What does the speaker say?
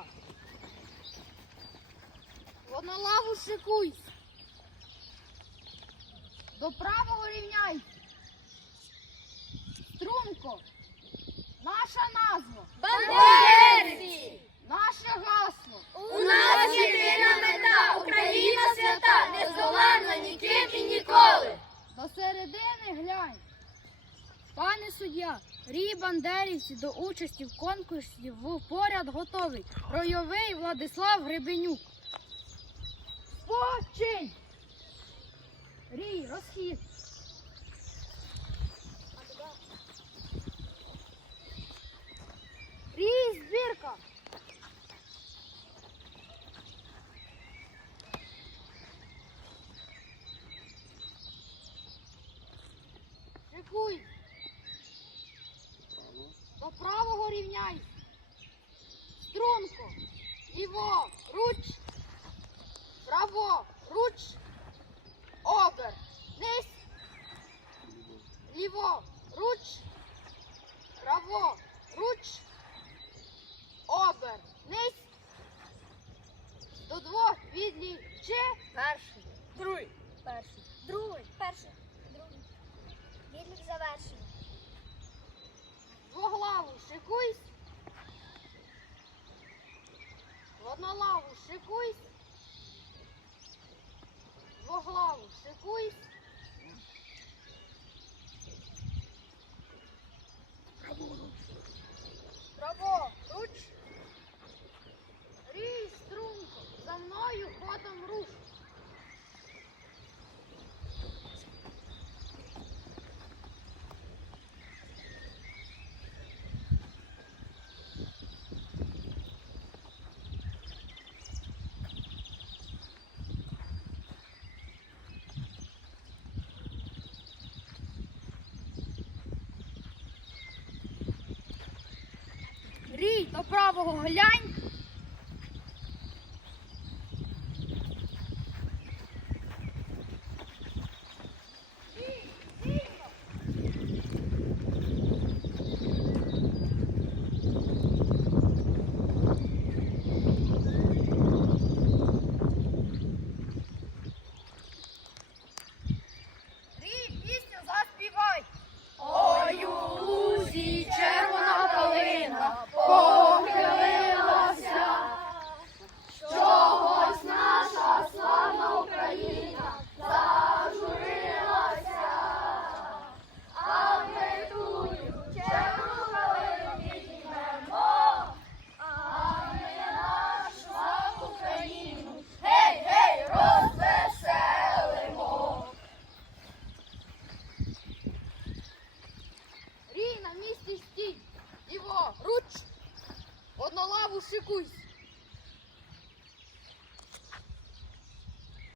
збірка. В однолаву шикуйсь. До правого рівняйся. Струнко. Наша назва. Бандерівці! Наше гасло. У нас єдина мета! Україна свята, не здолана ніким і ніколи! До середини глянь. Пане суддя, Рій Бандерівці до участі в конкурсі в поряд готовий. Ройовий Владислав Гребенюк. Спочинь! Рій, розхід. Рій, збірка. Шикуй. До правого рівняй. Струнко. Ліво, руч. Право, руч. Обер. Низ. Ліво, руч. Право, руч. Обер. Низ. До двох відлічи. Перший. Другий. Перший. Другий. Перший. Другий. Відлік завершений. Двоглаву шикуйсь. В однолаву шикуйсь. Двоглаву шикуйсь. Право, руч. Рій, струнко, за мною ходом руш. Рій, до правого глянь. Рій, пісню заспівай. Ой, у лузі червона На